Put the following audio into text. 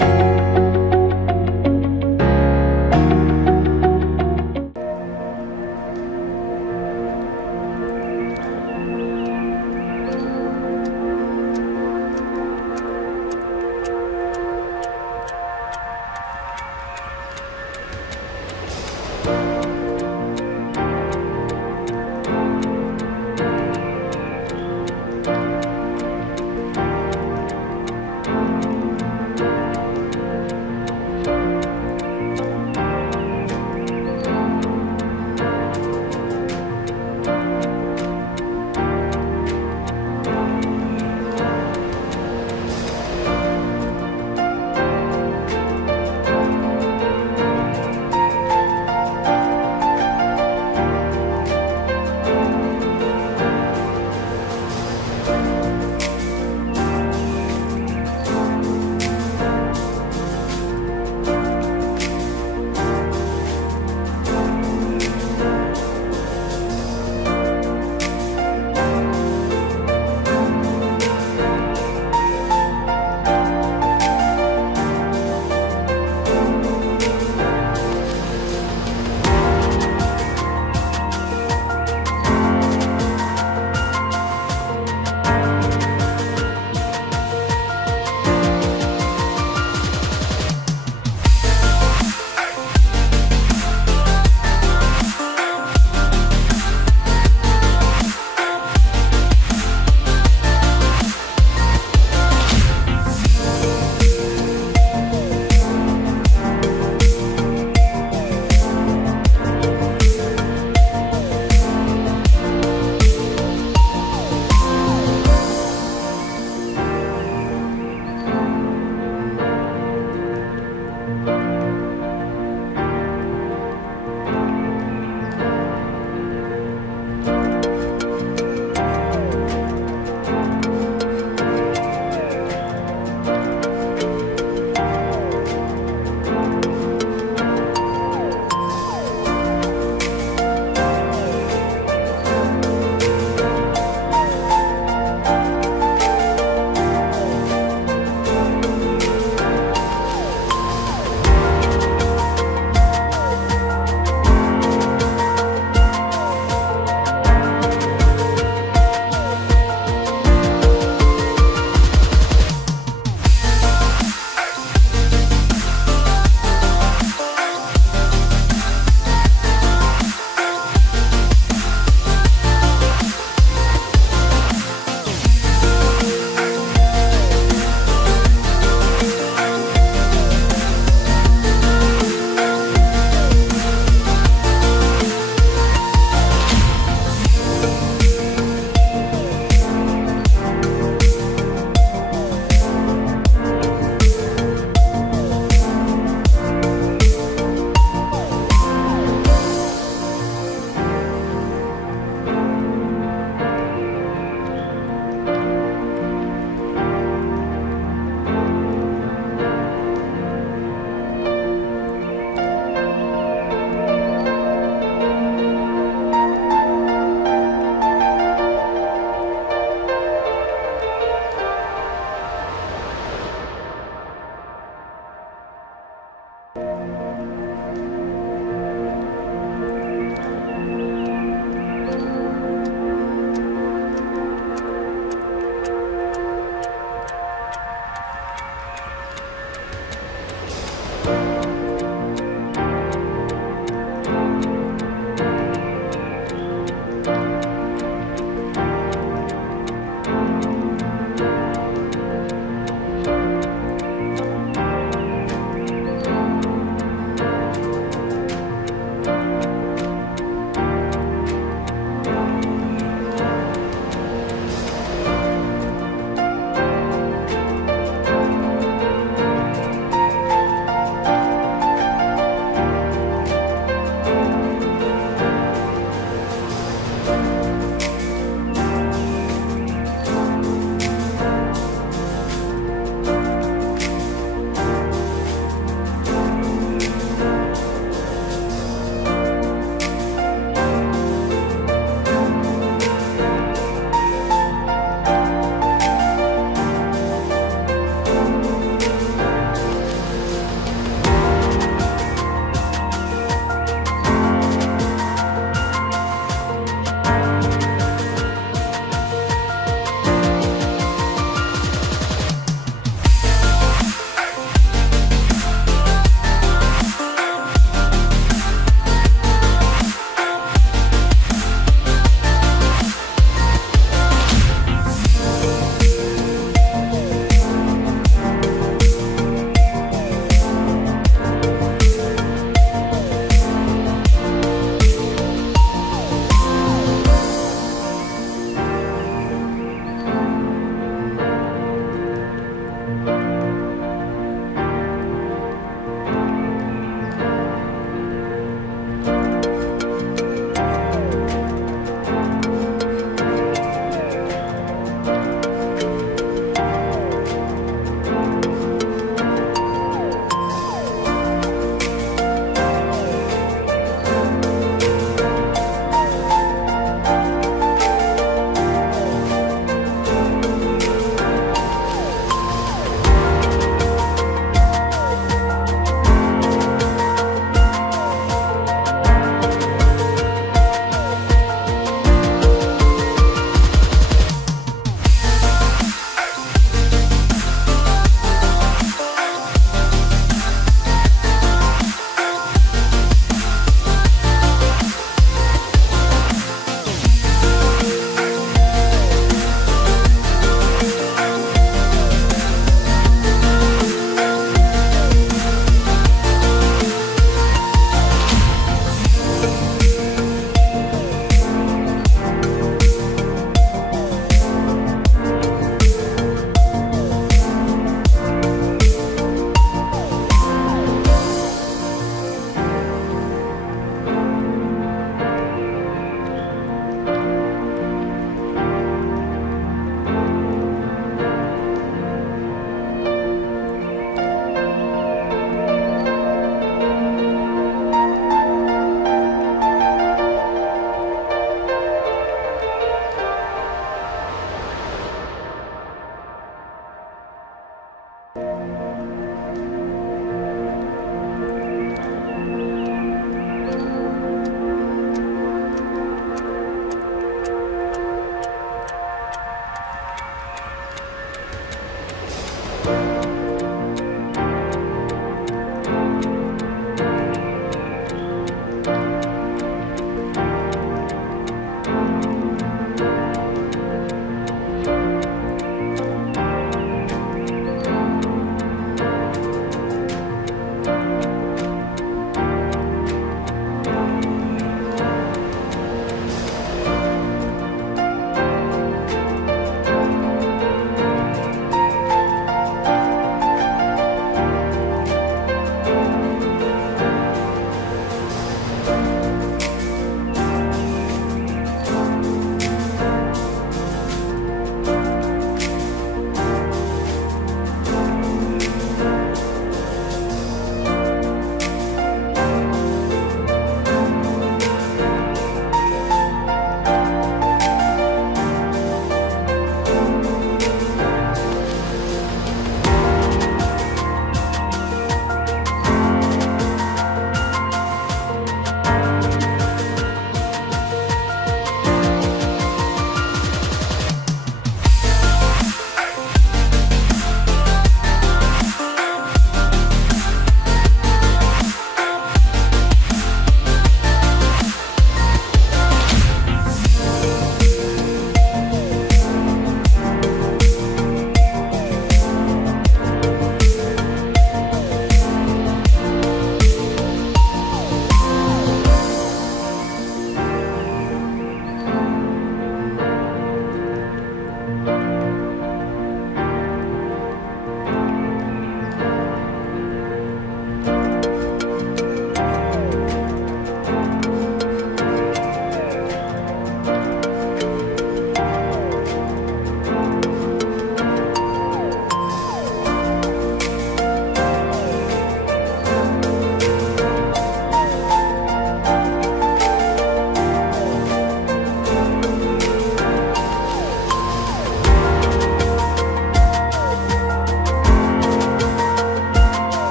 Bye.